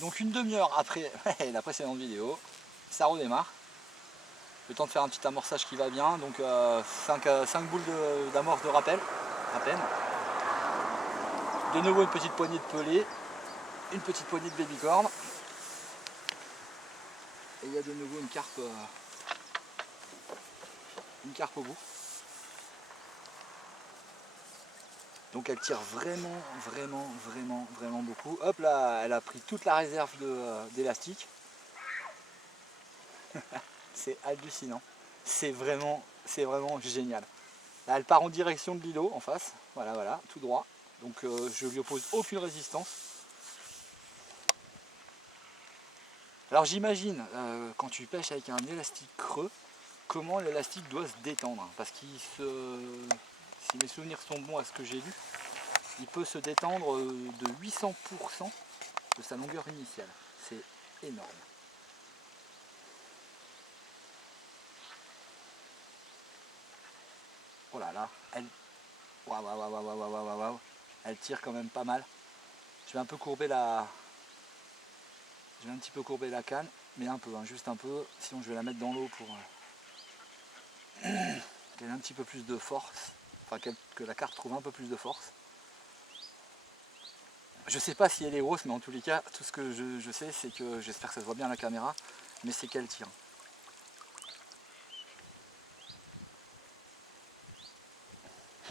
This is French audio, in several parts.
Donc une demi-heure après la précédente vidéo, ça redémarre. Le temps de faire un petit amorçage qui va bien, donc 5 boules d'amorce de rappel, à peine. De nouveau une petite poignée de pelée, une petite poignée de babycorn. Et il y a de nouveau une carpe au bout. Donc elle tire vraiment, vraiment, vraiment, vraiment beaucoup. Hop là, elle a pris toute la réserve d'élastique. C'est hallucinant. C'est vraiment génial. Là, elle part en direction de l'îlot en face. Voilà, voilà, tout droit. Donc je lui oppose aucune résistance. Alors j'imagine, quand tu pêches avec un élastique creux, comment l'élastique doit se détendre. Parce si mes souvenirs sont bons à ce que j'ai lu, il peut se détendre de 800% de sa longueur initiale. C'est énorme. Oh là là, waouh, waouh, waouh, waouh, waouh, waouh, waouh. Elle tire quand même pas mal. Je vais un peu courber je vais un petit peu courber la canne, mais un peu, hein, juste un peu. Sinon je vais la mettre dans l'eau pour qu'elle ait un petit peu plus de force. Enfin que la carpe trouve un peu plus de force. Je sais pas si elle est grosse, mais en tous les cas, tout ce que je sais, c'est que j'espère que ça se voit bien à la caméra, mais c'est qu'elle tire.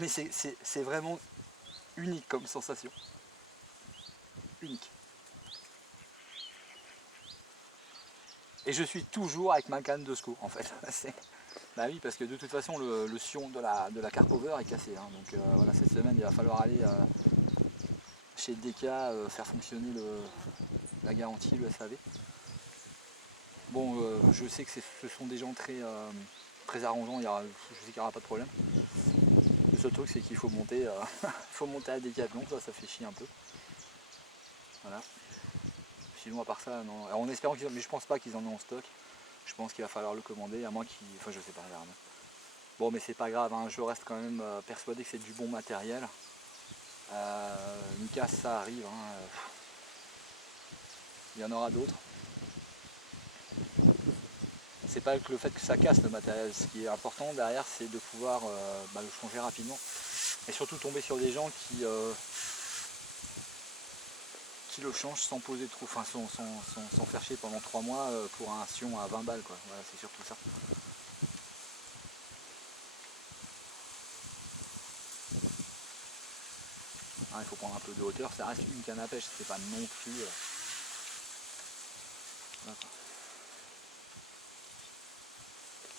Mais c'est vraiment unique comme sensation. Unique. Et je suis toujours avec ma canne de secours en fait. Bah oui, parce que de toute façon le sion de la carpe over est cassé. Hein. Donc voilà, cette semaine il va falloir aller chez DK faire fonctionner la garantie, le SAV. Bon, je sais que ce sont des gens très arrangeants, je sais qu'il n'y aura pas de problème. Le seul truc c'est qu'il faut monter, faut monter à Decathlon, ça fait chier un peu. Voilà. Sinon à part ça, non. Alors, en espérant mais je pense pas qu'ils en aient en stock. Je pense qu'il va falloir le commander, à moins qu'ils. Enfin je sais pas, regarde. Bon mais c'est pas grave, hein. Je reste quand même persuadé que c'est du bon matériel. Une casse ça arrive, hein. Il y en aura d'autres. C'est pas que le fait que ça casse le matériel, ce qui est important derrière c'est de pouvoir le changer rapidement. Et surtout tomber sur des gens qui le changent sans poser trop, enfin sans faire chier pendant 3 mois pour un sion à 20 balles quoi. Voilà, c'est surtout ça. Hein, il faut prendre un peu de hauteur, ça reste une canne à pêche, c'est pas non plus.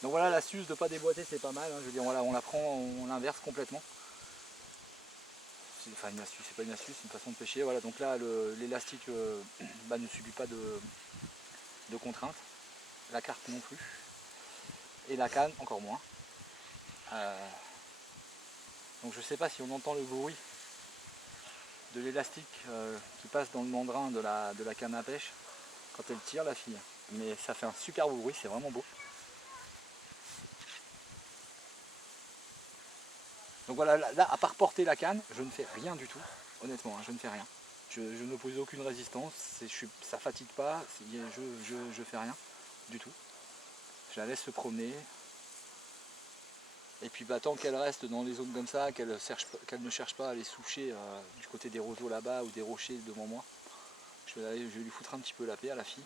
Donc voilà, l'astuce de ne pas déboîter c'est pas mal, hein. Je veux dire voilà, on la prend, on l'inverse complètement. Enfin une astuce, c'est pas une astuce, c'est une façon de pêcher. Voilà, donc là l'élastique ne subit pas de contraintes, la carpe non plus, et la canne encore moins. Donc je sais pas si on entend le bruit de l'élastique qui passe dans le mandrin de la canne à pêche quand elle tire la fille. Mais ça fait un super beau bruit, c'est vraiment beau. Donc voilà, là à part porter la canne, je ne fais rien du tout, honnêtement, hein, je ne fais rien. Je n'oppose aucune résistance, ça fatigue pas, je fais rien du tout. Je la laisse se promener. Et puis tant qu'elle reste dans les zones comme ça, qu'elle ne cherche pas à aller soucher du côté des roseaux là-bas ou des rochers devant moi, je vais lui foutre un petit peu la paix à la fille.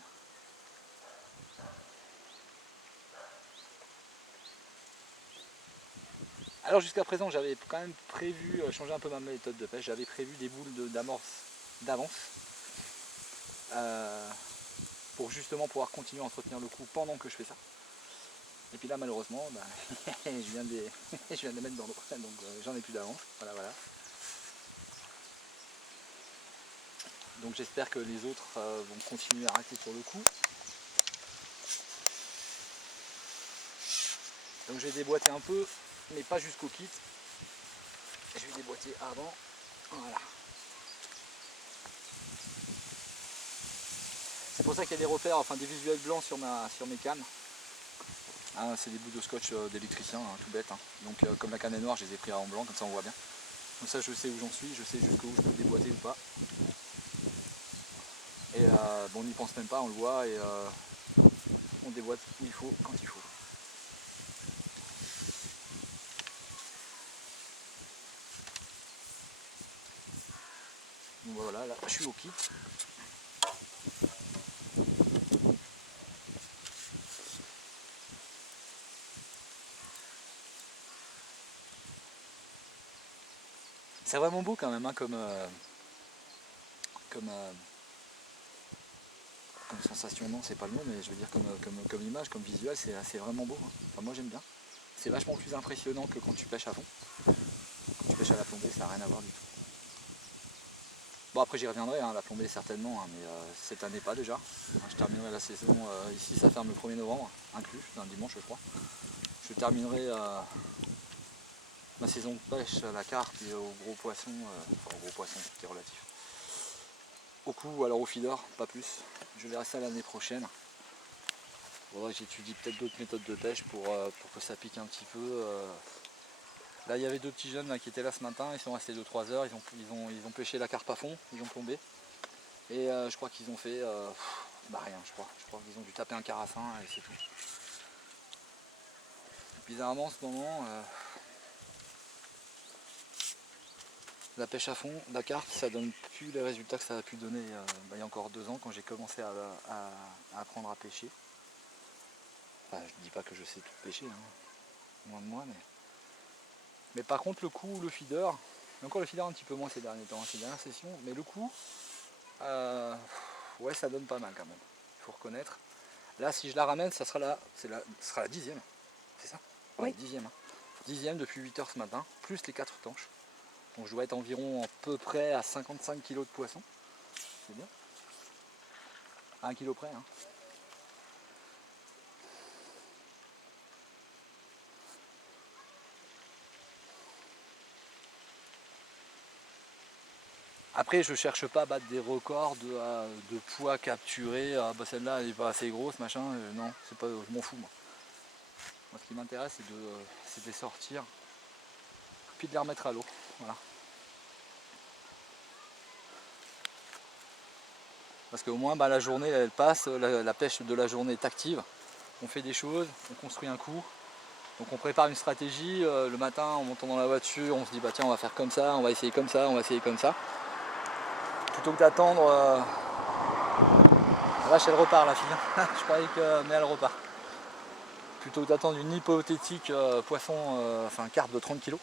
Alors jusqu'à présent j'avais quand même prévu changer un peu ma méthode de pêche, j'avais prévu des boules d'amorce d'avance pour justement pouvoir continuer à entretenir le coup pendant que je fais ça. Et puis là malheureusement je viens de les mettre dans l'eau, donc j'en ai plus d'avance, voilà voilà. Donc j'espère que les autres vont continuer à rester sur le coup. Donc je vais déboîter un peu, mais pas jusqu'au kit. Je vais déboîter avant. Voilà. C'est pour ça qu'il y a des repères, enfin des visuels blancs sur mes cannes. Ah, c'est des bouts de scotch d'électricien, hein, tout bête. Hein. Donc comme la canne est noire, je les ai pris en blanc, comme ça on voit bien. Comme ça je sais où j'en suis, je sais jusqu'où je peux déboîter ou pas. Et bon, on n'y pense même pas, on le voit et on déboîte où il faut, quand il faut. Donc voilà, là je suis au kit. C'est vraiment beau quand même, hein, comme sensation, non c'est pas le mot, mais je veux dire comme image, comme visuel, c'est vraiment beau. Hein. Enfin, moi j'aime bien. C'est vachement plus impressionnant que quand tu pêches à fond. Quand tu pêches à la plombée, ça n'a rien à voir du tout. Bon après j'y reviendrai, hein, la plombée certainement, hein, mais cette année pas déjà. Hein, je terminerai la saison, ici ça ferme le 1er novembre, inclus, d'un dimanche je crois. Je terminerai ma saison de pêche à la carpe et au gros poisson, enfin au gros poisson c'était relatif. Au coup, alors au feeder, pas plus. Je verrai ça l'année prochaine. Faudrait que j'étudie peut-être d'autres méthodes de pêche pour que ça pique un petit peu. Là il y avait deux petits jeunes là, qui étaient là ce matin, ils sont restés 2-3 heures, ils ont pêché la carpe à fond, ils ont plombé. Et je crois qu'ils ont fait rien, je crois qu'ils ont dû taper un carassin et c'est tout. Bizarrement en ce moment, la pêche à fond, la carpe, ça donne plus les résultats que ça a pu donner il y a encore 2 ans quand j'ai commencé à apprendre à pêcher. Enfin, je ne dis pas que je sais tout pêcher, hein, loin de moi, mais par contre le coup, le feeder, encore le feeder un petit peu moins ces derniers temps, ces dernières sessions, mais le coup, ouais ça donne pas mal quand même, il faut reconnaître. Là si je la ramène, ça sera la 10e, c'est ça? Ouais, oui. 10e. Hein. 10e depuis 8 heures ce matin, plus les 4 tanches. Donc je dois être environ à peu près à 55 kg de poisson. C'est bien. À 1 kg près. Hein. Après je cherche pas à battre des records de poids capturé. Ah, bah, celle-là elle n'est pas assez grosse, machin. Non, c'est pas, je m'en fous moi. Moi ce qui m'intéresse c'est de les sortir. Puis de les remettre à l'eau. Voilà. Parce qu'au moins la journée elle passe, la pêche de la journée est active. On fait des choses, on construit un coup. Donc on prépare une stratégie, le matin en montant dans la voiture, on se dit bah tiens on va faire comme ça, on va essayer comme ça, on va essayer comme ça. Plutôt que d'attendre... La vache elle repart la fille, je croyais que... mais elle repart. Plutôt que d'attendre une hypothétique poisson, enfin carpe de 30 kg.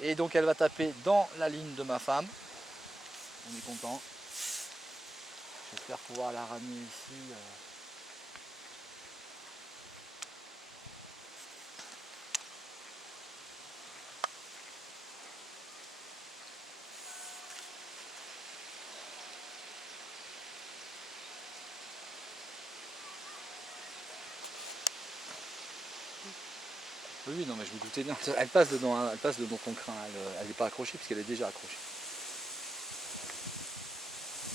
Et donc elle va taper dans la ligne de ma femme. On est content. J'espère pouvoir la ramener ici. Oui, non mais je me doutais bien. Elle passe dedans ton crin, elle n'est pas accrochée puisqu'elle est déjà accrochée.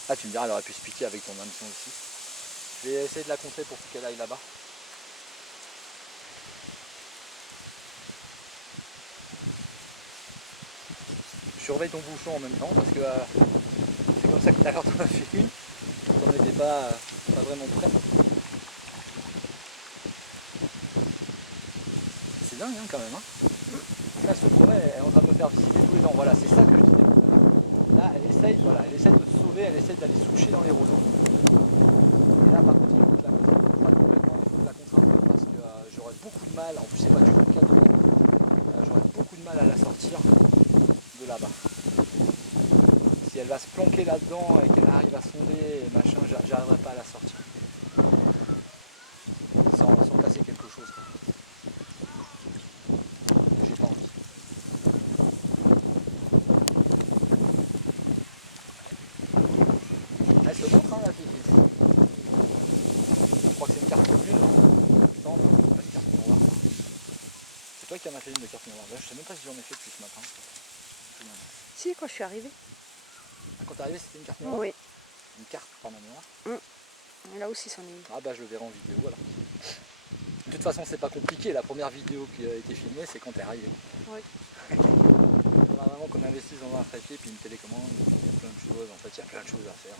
Ah tu me diras, elle aurait pu se piquer avec ton hameçon ici. Je vais essayer de la contrer pour qu'elle aille là-bas. Surveille ton bouchon en même temps parce que c'est comme ça que tout à l'heure tu en as fait une. On n'était pas vraiment prêt. C'est dingue hein, quand même. Hein. Là, elle se promet, elle est en train de me faire visiter tous les dents. Voilà, c'est ça que je disais. Là, elle essaye de se sauver, elle essaye d'aller soucher dans les roseaux. Et là, par contre, il faut que la contrainte, pas complètement, il faut que la contrainte parce que j'aurais beaucoup de mal, en plus c'est pas du tout le cas de l'eau, j'aurais beaucoup de mal à la sortir de là-bas. Si elle va se planquer là-dedans et qu'elle arrive à sonder et machin, j'arriverai pas à la sortir. Sans casser quelque chose. Quoi. J'ai pas envie. Elle se montre hein, la petite. Je crois que c'est une carte commune, non? Pas une carte miroir. C'est toi qui en as fait une de carte miroir. Je sais même pas si j'en ai fait depuis ce matin. Si, quand je suis arrivée. Quand t'es arrivé, c'était une carte miroir? Oui. Une carte, pas ma miroir. Là aussi, c'en est une. Ah bah je le verrai en vidéo alors. De toute façon, c'est pas compliqué. La première vidéo qui a été filmée, c'est quand t'es arrivé. Oui. Il faudra vraiment qu'on ait réinvestisse dans un trépied, puis une télécommande, il y a plein de choses, en fait il y a plein de choses à faire.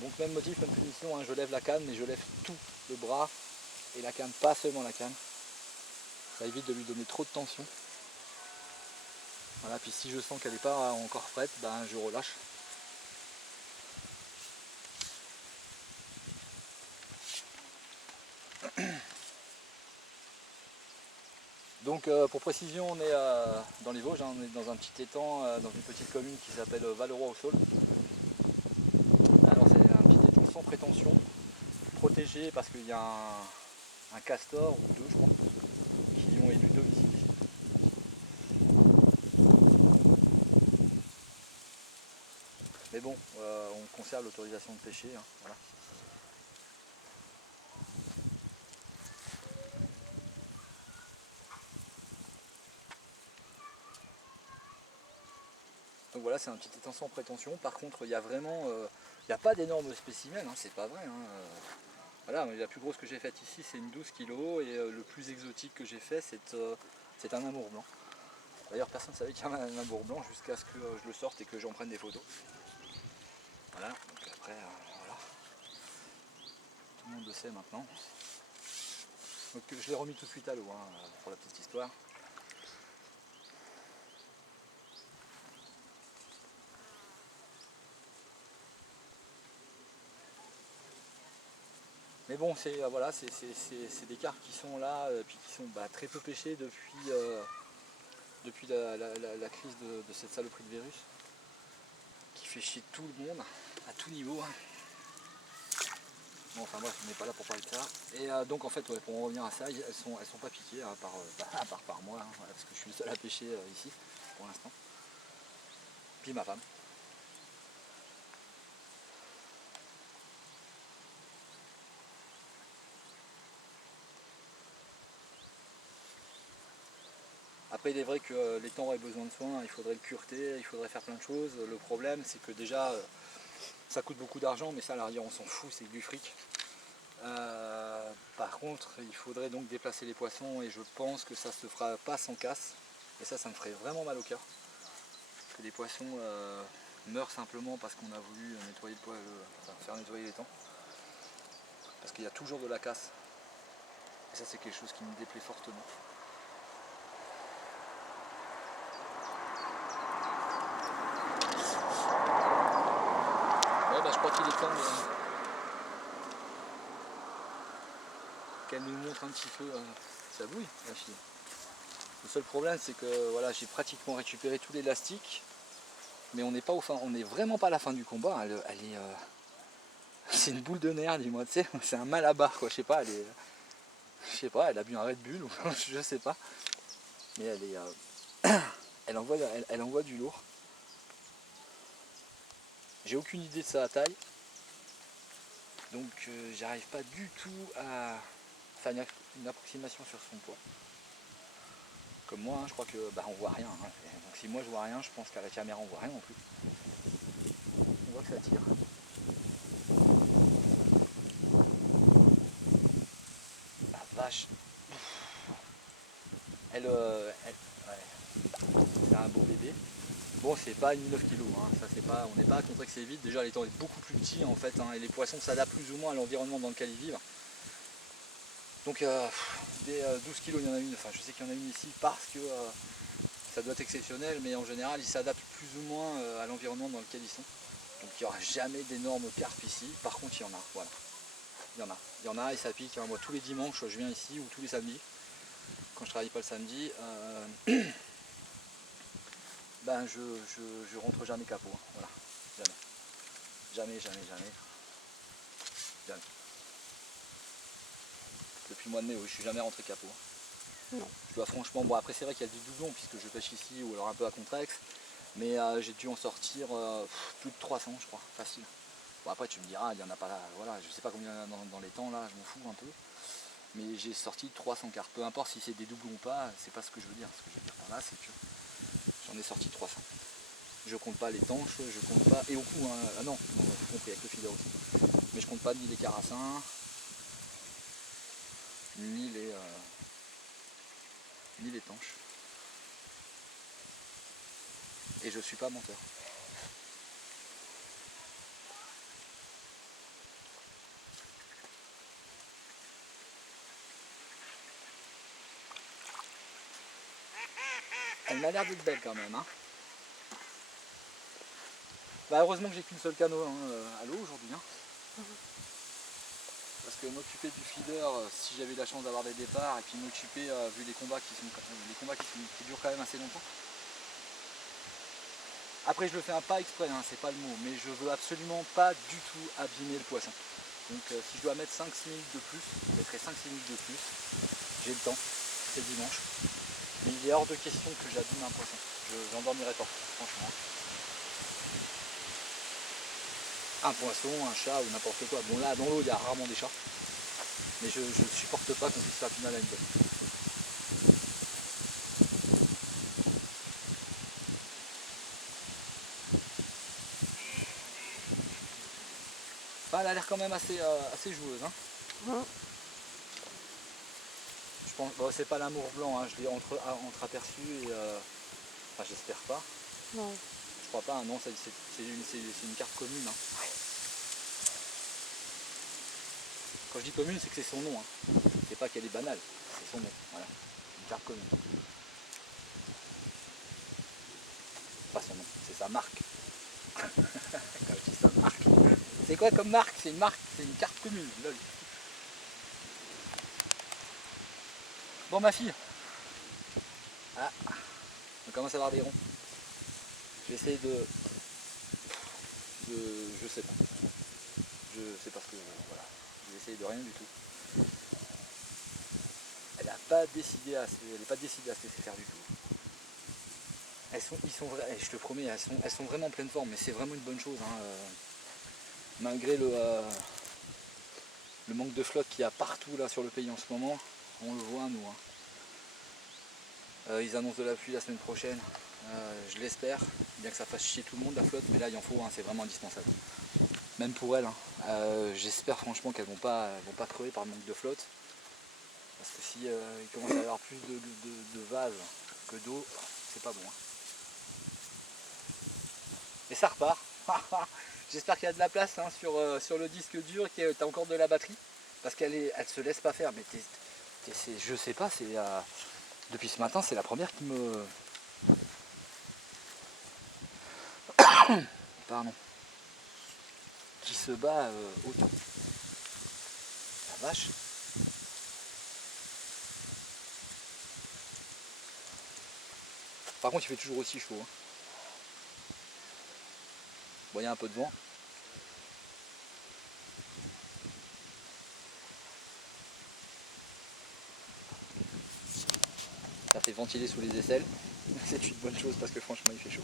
Donc même motif, même punition, hein, je lève la canne, mais je lève tout, le bras et la canne, pas seulement la canne. Ça évite de lui donner trop de tension. Voilà, puis si je sens qu'elle n'est pas encore prête, ben je relâche. Donc pour précision, on est dans les Vosges, hein, on est dans un petit étang, dans une petite commune qui s'appelle Valleroy-au-Saule. Alors c'est un petit étang sans prétention, protégé parce qu'il y a un castor, ou deux je crois, qui ont élu domicile ici. Mais bon, on conserve l'autorisation de pêcher, hein, voilà. Donc voilà, c'est un petit étang sans prétention. Par contre, il y a vraiment, il n'y a pas d'énormes spécimens, hein, c'est pas vrai. Hein. Voilà, la plus grosse que j'ai faite ici, c'est une 12 kg et le plus exotique que j'ai fait, c'est un amour blanc. D'ailleurs, personne ne savait qu'il y avait un amour blanc jusqu'à ce que je le sorte et que j'en prenne des photos. Voilà, donc après, voilà. Tout le monde le sait maintenant. Donc je l'ai remis tout de suite à l'eau, hein, pour la petite histoire. Mais bon, c'est voilà, c'est des carpes qui sont là, puis qui sont très peu pêchés depuis la crise de cette saloperie de virus, qui fait chier tout le monde, à tout niveau. Bon, enfin bref, on n'est pas là pour parler de ça. Et donc en fait, ouais, pour en revenir à ça, elles sont pas piquées, hein, à part par moi, hein, voilà, parce que je suis le seul à pêcher ici, pour l'instant. Puis ma femme. Après il est vrai que l'étang aurait besoin de soins, il faudrait le cureter, il faudrait faire plein de choses. Le problème c'est que déjà ça coûte beaucoup d'argent, mais ça à l'arrière on s'en fout, c'est du fric. Par contre il faudrait donc déplacer les poissons et je pense que ça se fera pas sans casse. Et ça me ferait vraiment mal au cœur. Que les poissons meurent simplement parce qu'on a voulu nettoyer faire nettoyer l'étang. Parce qu'il y a toujours de la casse. Et ça c'est quelque chose qui me déplaît fortement. Je crois qu'il est temps qu'elle nous montre un petit peu sa bouille, la fille. Le seul problème c'est que voilà, j'ai pratiquement récupéré tout l'élastique, mais on n'est pas on n'est vraiment pas à la fin du combat. Elle est, c'est une boule de nerfs, dis-moi, tu sais, c'est un malabar quoi. Je sais pas, elle a bu un Red Bull ou je sais pas, mais elle est, elle envoie du lourd. J'ai aucune idée de sa taille. Donc j'arrive pas du tout à faire une approximation sur son poids. Comme moi, hein, je crois que on voit rien. Hein. Donc si moi je vois rien, je pense qu'à la caméra on voit rien non plus. On voit que ça tire. La vache. Ouais. C'est un beau bébé. Bon, c'est pas une 9 kg, hein. Ça, c'est pas, on n'est pas à contrer que c'est vite. Déjà l'étang est beaucoup plus petit en fait, hein, et les poissons s'adaptent plus ou moins à l'environnement dans lequel ils vivent. Donc des 12 kg, il y en a une, enfin je sais qu'il y en a une ici parce que ça doit être exceptionnel, mais en général ils s'adaptent plus ou moins à l'environnement dans lequel ils sont. Donc il n'y aura jamais d'énormes carpes ici, par contre il y en a, voilà. Il y en a et ça pique, hein. Moi tous les dimanches je viens ici, ou tous les samedis, quand je travaille pas le samedi, je rentre jamais capot, hein. Voilà, jamais. Depuis le mois de mai, oui, je suis jamais rentré capot. Non. Je dois franchement, bon après c'est vrai qu'il y a des doublons puisque je pêche ici ou alors un peu à Contrex, mais j'ai dû en sortir plus de 300 je crois, facile. Bon après tu me diras, il y en a pas là, voilà, je sais pas combien il y en a dans les temps là, je m'en fous un peu. Mais j'ai sorti 300 cartes, peu importe si c'est des doublons ou pas, c'est pas ce que je veux dire. Ce que je veux dire par là, c'est que j'en ai sorti 300. Je compte pas les tanches, je compte pas, et au coup, hein, ah non, on a tout compris avec le filet aussi. Mais je compte pas ni les carassins, ni les ni l'étanche. Et je suis pas menteur. Elle m'a l'air d'être belle quand même. Hein. Bah, heureusement que j'ai qu'une seule canot à l'eau aujourd'hui. Hein. Parce que m'occuper du feeder, si j'avais la chance d'avoir des départs, et puis m'occuper, vu les combats qui durent quand même assez longtemps. Après je le fais pas exprès, hein, c'est pas le mot, mais je veux absolument pas du tout abîmer le poisson. Donc si je dois mettre 5-6 minutes de plus, je mettrai 5-6 minutes de plus. J'ai le temps, c'est dimanche. Mais il est hors de question que j'abîme un poisson. J'endormirai pas, franchement. Un poisson, un chat ou n'importe quoi. Bon là dans l'eau il y a rarement des chats. Mais je ne supporte pas qu'on puisse faire du mal à une bête. Enfin, elle a l'air quand même assez joueuse. Hein. Je pense, bon, c'est pas l'amour blanc, hein, je l'ai entreaperçu et enfin j'espère pas. Non. Je crois pas, non, c'est une carte commune. Hein. Quand je dis commune, c'est que c'est son nom. Hein. C'est pas qu'elle est banale, c'est son nom. Voilà, une carte commune. Pas son nom, c'est sa marque. Quand je dis sa marque. C'est quoi comme marque? C'est une marque, c'est une carte commune. Lol. Bon ma fille. Ah, on commence à avoir des ronds. Je vais essayer je sais pas. Je sais pas ce que. Voilà. Je vais essayer de rien du tout. Elle n'est pas décidée à se laisser faire du tout. Ils sont vrais, je te promets, elles sont vraiment en pleine forme, mais c'est vraiment une bonne chose. Hein, malgré le manque de flotte qu'il y a partout là sur le pays en ce moment, on le voit nous. Hein. Ils annoncent de la pluie la semaine prochaine, je l'espère, bien que ça fasse chier tout le monde la flotte, mais là il en faut, hein, c'est vraiment indispensable. Même pour elles, hein. J'espère franchement qu'elles vont pas crever par le manque de flotte. Parce que si il commence à y avoir plus de vases que d'eau, c'est pas bon. Hein. Et ça repart. J'espère qu'il y a de la place hein, sur le disque dur, que tu as encore de la batterie. Parce qu'elle se laisse pas faire. Mais je sais pas, depuis ce matin, c'est la première qui me. Pardon. Qui se bat autant. La vache. Par contre, il fait toujours aussi chaud. Hein. Bon, il y a un peu de vent. Ça fait ventiler sous les aisselles. C'est une bonne chose parce que franchement, il fait chaud.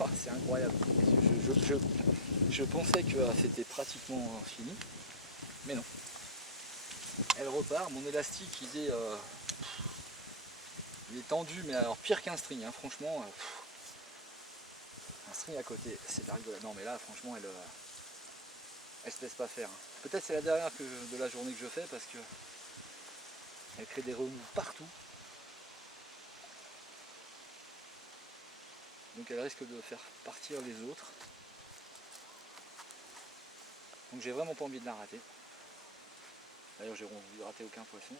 Oh, c'est incroyable. Je pensais que c'était pratiquement fini, mais non. Elle repart, mon élastique il est tendu, mais alors pire qu'un string, hein, franchement. Un string à côté, c'est de la rigolade. Non mais là franchement elle se laisse pas faire. Hein. Peut-être c'est la dernière de la journée que je fais parce que elle crée des remous partout. Donc elle risque de faire partir les autres. Donc j'ai vraiment pas envie de la rater. D'ailleurs j'ai envie de rater aucun poisson.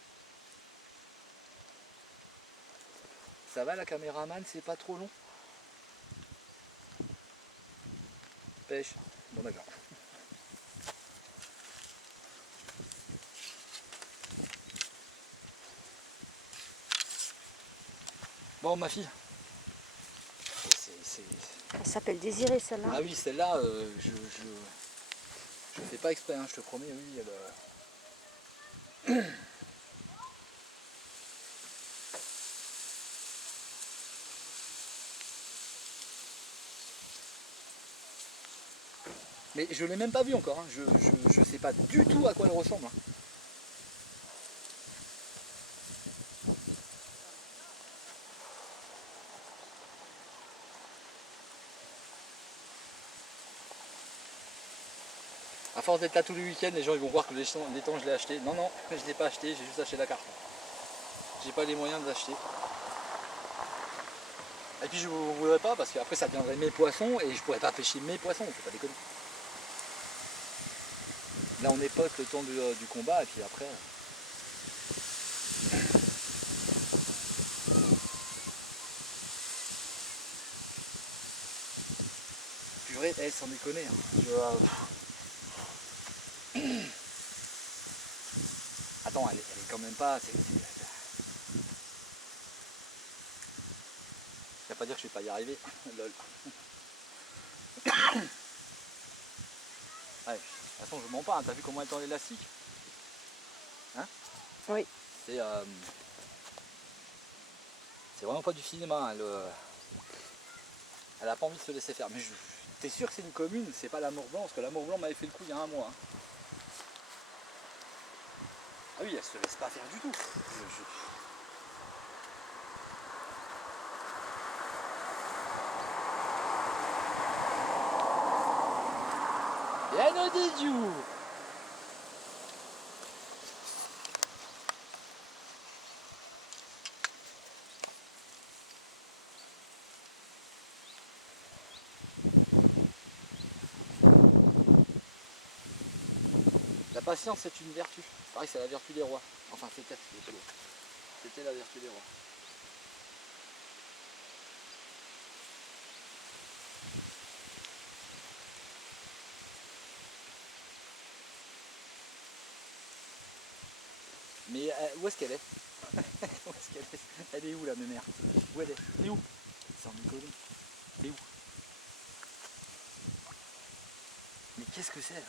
Ça va la caméraman, c'est pas trop long? Pêche. Bon d'accord. Bon ma fille. Elle s'appelle Désirée celle-là. Ah oui celle-là je fais pas exprès, hein, je te promets, oui elle. Mais je l'ai même pas vue encore, hein. Je sais pas du tout à quoi elle ressemble. Hein. À force d'être là tous les week-ends, les gens ils vont voir que l'étang je l'ai acheté. Non, non, je ne l'ai pas acheté, j'ai juste acheté la carte. J'ai pas les moyens de l'acheter. Et puis je ne voudrais pas parce qu'après ça deviendrait mes poissons et je pourrais pas pêcher mes poissons, faut pas déconner. Là on époque le temps du combat et puis après. Purée, sans déconner. Hein. Attends, elle est quand même pas. Ça va pas dire que je vais pas y arriver. Lol. Ouais, de toute façon je mens pas, hein. T'as vu comment elle est en élastique? Hein? Oui. C'est vraiment pas du cinéma, hein. Elle a pas envie de se laisser faire. Mais t'es sûr que c'est une commune, c'est pas l'amour blanc, parce que l'amour blanc m'avait fait le coup il y a un mois. Hein. Ah oui, elle se laisse pas faire du tout. Bien des jours. La patience c'est une vertu. Pareil, c'est la vertu des rois. Enfin, c'était la vertu des rois. Mais où est-ce qu'elle est? Où est-ce qu'elle est? Elle est où la mémère? Où elle est? Elle est où? Sans déconner. Elle est où? Mais qu'est-ce que c'est?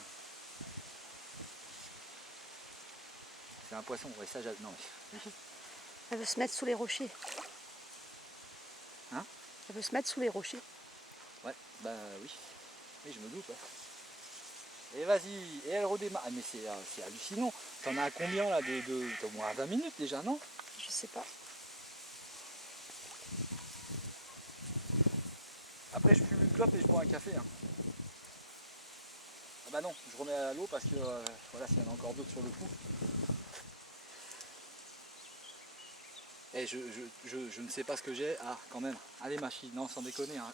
C'est un poisson, ouais ça j'avais. Non mais. Elle veut se mettre sous les rochers. Hein? Elle veut se mettre sous les rochers. Ouais, bah oui. Oui, je me doute, ouais. Et vas-y, et elle redémarre. Ah mais c'est hallucinant. T'en as à combien là t'as au moins 20 minutes déjà, non? Je sais pas. Après je fume une clope et je bois un café. Hein. Ah bah non, je remets à l'eau parce que voilà, s'il y en a encore d'autres sur le coup. Et je ne sais pas ce que j'ai. Ah quand même. Allez ma fille, non sans déconner. Hein.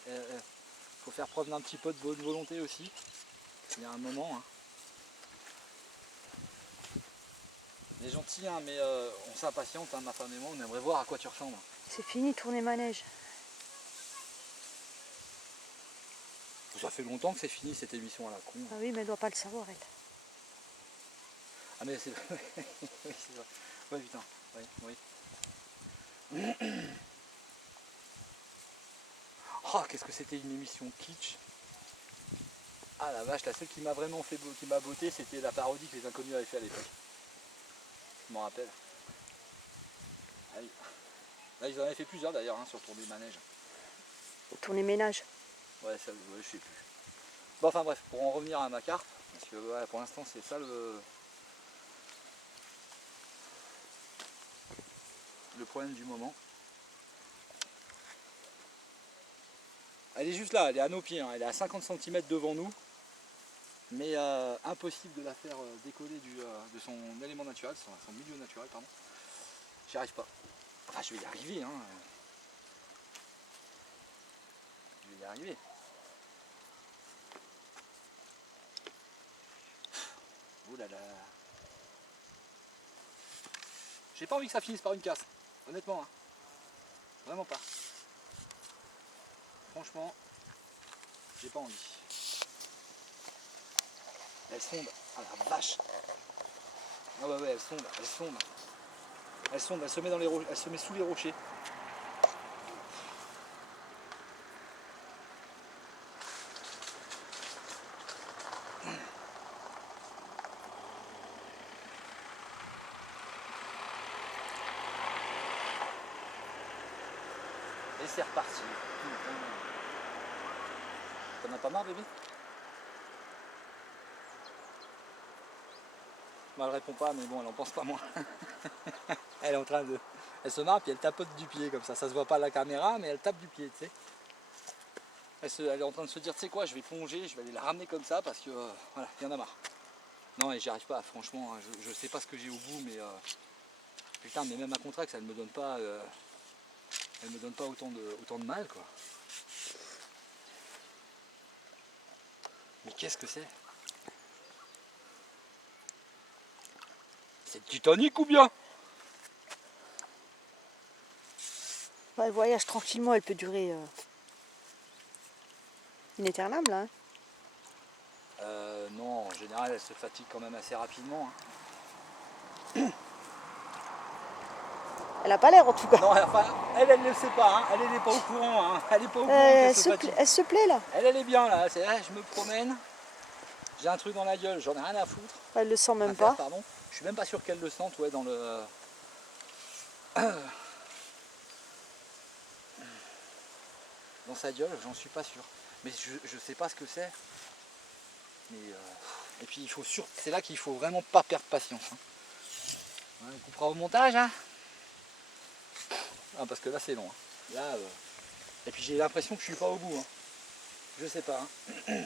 Faut faire preuve d'un petit peu de bonne volonté aussi. Il y a un moment. Hein. Elle est gentille, hein, mais on s'impatiente, hein, ma femme et moi, on aimerait voir à quoi tu ressembles. C'est fini, tourner manège. Ça fait longtemps que c'est fini cette émission à la con. Ah oui, mais elle doit pas le savoir, elle. Ah mais c'est oui, c'est vrai. Ouais putain, oui, oui. Oh qu'est-ce que c'était une émission kitsch. Ah la vache, la seule qui m'a vraiment fait qui m'a botté, c'était la parodie que les inconnus avaient fait à l'époque. Je m'en rappelle. Ah oui. Là ils en avaient fait plusieurs d'ailleurs hein, sur Tourner Manège. Tourner ménage. Ouais, ça, ouais, je sais plus. Bon enfin bref, pour en revenir à ma carte, parce que ouais, pour l'instant c'est ça le problème du moment. Elle est juste là, elle est à nos pieds, hein. Elle est à 50 cm devant nous. Mais impossible de la faire décoller de son élément naturel, son milieu naturel, pardon. J'y arrive pas. Enfin, je vais y arriver, hein. Je vais y arriver. Oh là là. J'ai pas envie que ça finisse par une casse, honnêtement. Hein. Vraiment pas. Franchement, j'ai pas envie. Elle sonde. Ah la vache. Ah ouais, elle sonde, elle sonde. Elle sonde, elle se met dans les rochers, elle se met sous les rochers. Et c'est reparti. T'en as pas marre, bébé? Bon, elle répond pas, mais bon, elle en pense pas moins. Elle est en train de... Elle se marre, puis elle tapote du pied comme ça. Ça se voit pas à la caméra, mais elle tape du pied, tu sais. Elle est en train de se dire, tu sais quoi, je vais plonger, je vais aller la ramener comme ça, parce que, voilà, il y en a marre. Non, et j'y arrive pas, franchement, hein, je sais pas ce que j'ai au bout, mais putain, mais même à Contrax, elle me donne pas autant de mal, quoi. Mais qu'est-ce que c'est? C'est Titanic ou bien? Ouais, le voyage tranquillement, elle peut durer inéternable, là. Hein. Non, en général, elle se fatigue quand même assez rapidement. Hein. Elle a pas l'air en tout cas. Non, enfin, elle ne le sait pas, hein. Elle n'est pas au courant. Hein. Elle n'est pas au courant qu'elle se fatigue. Elle se plaît là. Elle est bien là, je me promène, j'ai un truc dans la gueule, j'en ai rien à foutre. Elle le sent même à faire, pas. pardon. Je suis même pas sûr qu'elle le sente, ouais, dans le... dans sa gueule, j'en suis pas sûr. Mais je sais pas ce que c'est. Mais et puis c'est là qu'il faut vraiment pas perdre patience. Hein. Ouais, on coupera au montage, hein. Ah, parce que là c'est long. Hein. Là, et puis j'ai l'impression que je suis pas au bout. Hein. Je sais pas. Hein.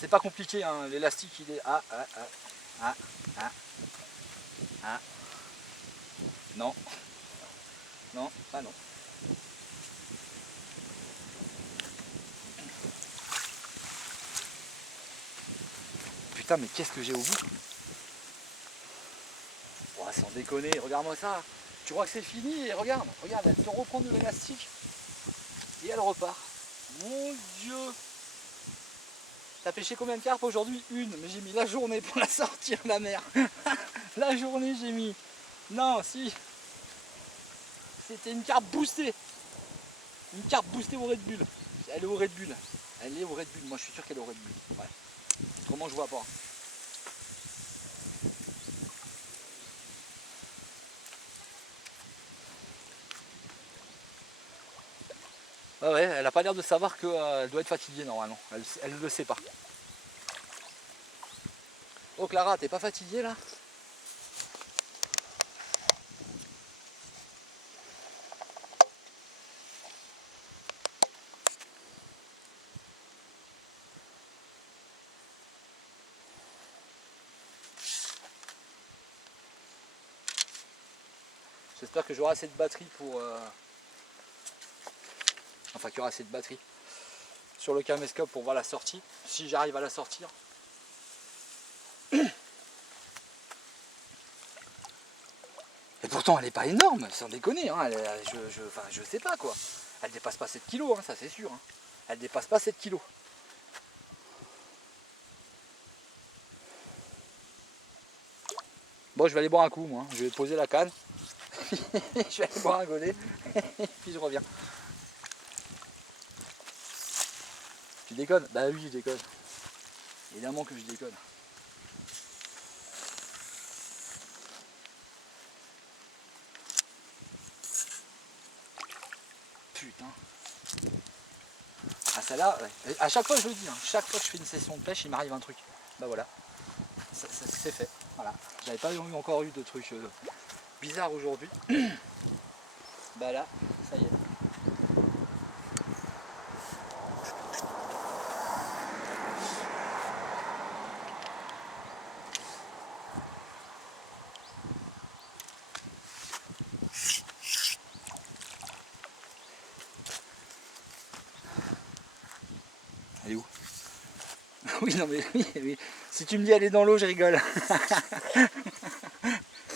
C'est pas compliqué, hein. L'élastique il est... Non. Non, ah non. Putain, mais qu'est-ce que j'ai au bout? Oh, sans déconner, regarde-moi ça. Tu crois que c'est fini? Et regarde, elle te reprend de l'élastique. Et elle repart. Mon Dieu! T'as pêché combien de carpes aujourd'hui? Une, mais j'ai mis la journée pour la sortir, la mer. La journée j'ai mis. Non, si. C'était une carpe boostée. Une carpe boostée au Red Bull. Elle est au Red Bull. Elle est au Red Bull. Moi je suis sûr qu'elle est au Red Bull. Ouais. Autrement je vois pas. Ah ouais, elle a pas l'air de savoir qu'elle doit être fatiguée normalement. Elle ne le sait pas. Oh Clara, t'es pas fatiguée là? J'espère que j'aurai assez de batterie pour... Enfin qu'il y aura assez de batterie sur le caméscope pour voir la sortie. Si j'arrive à la sortir. Et pourtant elle n'est pas énorme, sans déconner. Hein. Je sais pas quoi. Elle dépasse pas 7 kilos, hein, ça c'est sûr. Hein. Elle dépasse pas 7 kilos. Bon, je vais aller boire un coup, moi. Je vais poser la canne. Je vais aller boire un godet. Puis je reviens. Tu déconnes? Bah oui, je déconne. Évidemment que je déconne. Putain. Ah celle-là, ouais. À chaque fois je le dis, hein, chaque fois que je fais une session de pêche, il m'arrive un truc. Bah voilà. C'est fait. Voilà. J'avais pas encore eu de trucs bizarres aujourd'hui. Bah là, ça y est. Elle est où? Oui, non mais oui, oui. Si tu me dis elle est dans l'eau, je rigole.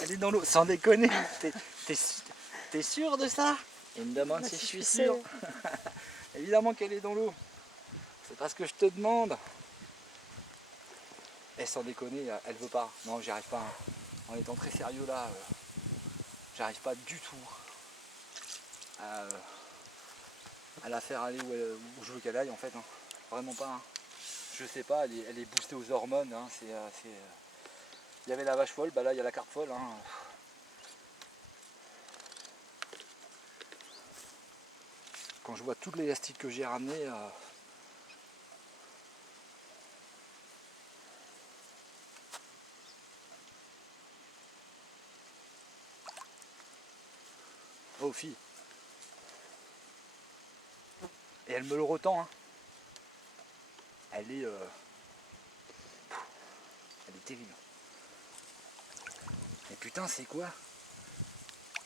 Elle est dans l'eau, sans déconner. T'es sûr de ça? Il me demande si je suis sûr. Évidemment qu'elle est dans l'eau. C'est pas ce que je te demande. Et sans déconner, elle veut pas. Non, j'y arrive pas. Hein. En étant très sérieux là, j'arrive pas du tout à la faire aller où je veux qu'elle aille en fait. Hein. Vraiment pas. Hein. Je sais pas, elle est boostée aux hormones. Hein. Il y avait la vache folle, bah là il y a la carpe folle. Hein. Quand je vois tout l'élastique que j'ai ramené, oh fille, elle me le retend. Hein. Elle est terrible. Et putain, c'est quoi?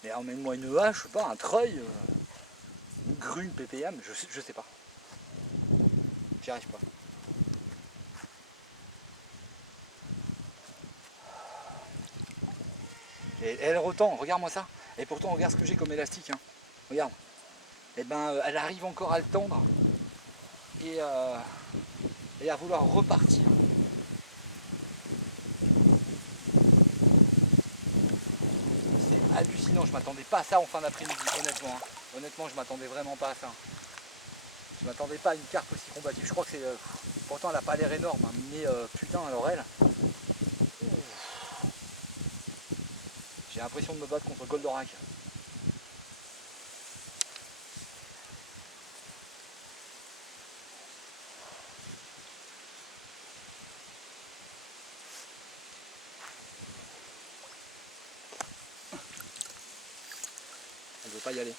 Mais emmène-moi une hache, je sais pas, un treuil, une grue, une ppm, je sais pas. J'y arrive pas. Et elle retend, regarde-moi ça. Et pourtant, regarde ce que j'ai comme élastique. Hein. Regarde. Et ben, elle arrive encore à le tendre et à vouloir repartir. C'est hallucinant, je m'attendais pas à ça en fin d'après-midi, honnêtement. Hein. Honnêtement, je m'attendais vraiment pas à ça. Je m'attendais pas à une carpe aussi combative. Je crois que c'est. Pourtant, elle a pas l'air énorme, hein, mais putain, alors elle. J'ai l'impression de me battre contre Goldorak. Elle veut pas y aller.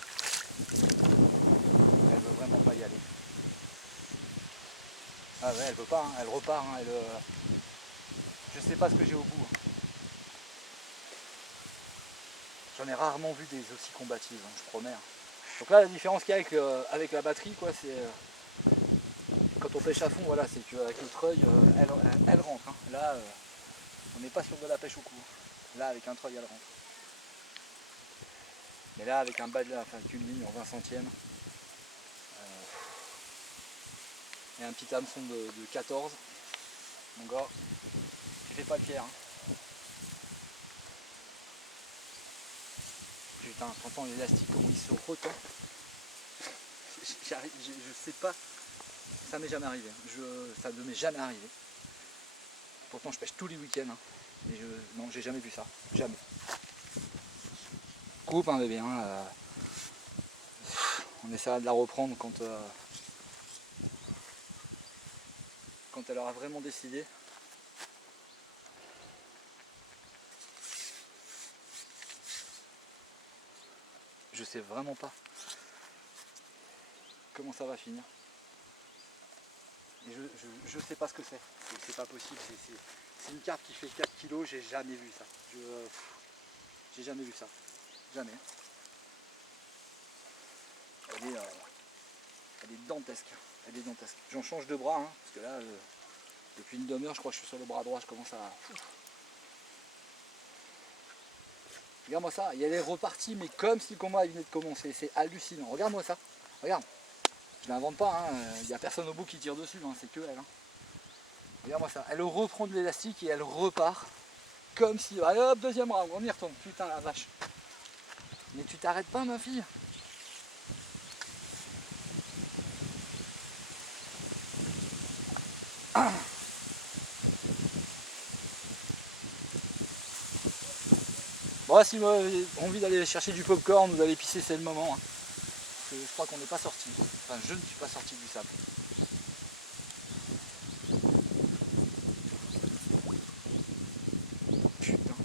Elle veut vraiment pas y aller. Ah ouais, elle veut pas, hein. Elle repart. Hein. Je sais pas ce que j'ai au bout. Hein. J'en ai rarement vu des aussi combatives, hein, je promets. Hein. Donc là, la différence qu'il y a avec la batterie, quoi, c'est quand on pêche à fond, voilà, c'est qu'avec le treuil, elle rentre. Hein. Là, on n'est pas sur de la pêche au cou. Là, avec un treuil, elle rentre. Mais là, avec un bas de là, enfin, avec une ligne en 20 centièmes, et un petit hameçon de 14, mon gars, tu fais pas le fier. Hein. Putain, t'entends l'élastique, comment il se retend. Je sais pas, ça m'est jamais arrivé. Ça ne m'est jamais arrivé. Pourtant, je pêche tous les week-ends. Hein. Mais non, j'ai jamais vu ça. Jamais. Coupe, hein, bébé. Hein, on essaiera de la reprendre quand elle aura vraiment décidé. Je sais vraiment pas comment ça va finir. Et je sais pas ce que c'est. C'est pas possible. C'est une carpe qui fait 4 kilos, j'ai jamais vu ça. J'ai jamais vu ça. Jamais. Elle est dantesque. Elle est dantesque. J'en change de bras, hein, parce que là, depuis une demi-heure, je crois que je suis sur le bras droit, je commence à. Regarde-moi ça, et elle est repartie, mais comme si le combat venait de commencer. C'est hallucinant. Regarde-moi ça. Regarde. Je l'invente pas, il n'y a personne au bout qui tire dessus, hein, c'est que elle. Hein. Regarde-moi ça. Elle reprend de l'élastique et elle repart. Comme si. Allez hop, deuxième round, on y retourne. Putain la vache. Mais tu t'arrêtes pas, ma fille. Bon, si vous avez envie d'aller chercher du popcorn ou d'aller pisser, c'est le moment. Hein. Je crois qu'on n'est pas sorti. Enfin, je ne suis pas sorti du sable. Putain.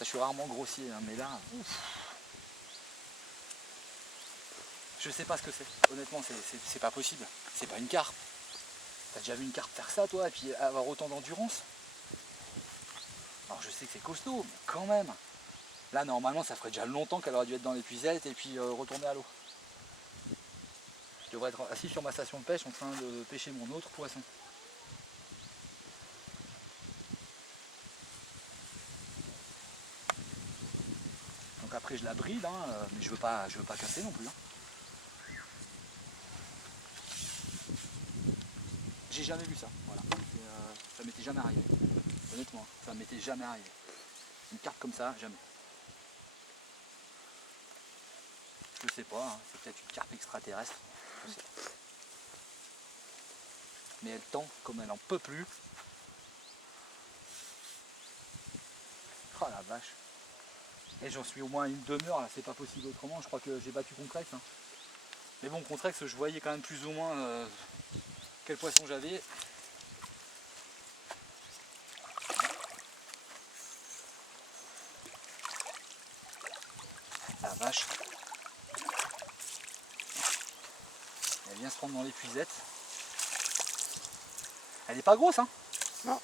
Je suis rarement grossier, hein, mais là. Ouf. Je sais pas ce que c'est. Honnêtement, c'est pas possible. C'est pas une carpe. T'as déjà vu une carpe faire ça, toi, et puis avoir autant d'endurance? Alors je sais que c'est costaud, mais quand même. Là, normalement, ça ferait déjà longtemps qu'elle aurait dû être dans l'épuisette et puis retourner à l'eau. Je devrais être assis sur ma station de pêche en train de pêcher mon autre poisson. Donc après, je la bride, hein, mais je veux pas casser non plus. Hein. J'ai jamais vu ça. Voilà. Ça m'était jamais arrivé. Honnêtement, ça m'était jamais arrivé. Une carte comme ça, jamais. Je sais pas, hein, c'est peut-être une carpe extraterrestre. Je sais pas. Mais elle tend comme elle en peut plus. Oh la vache. Et j'en suis au moins une demi-heure là, c'est pas possible autrement. Je crois que j'ai battu Contrex. Hein. Mais bon, Contrex, je voyais quand même plus ou moins quel poisson j'avais. La vache. Elle vient se prendre dans l'épuisette. Elle est pas grosse, hein? Non.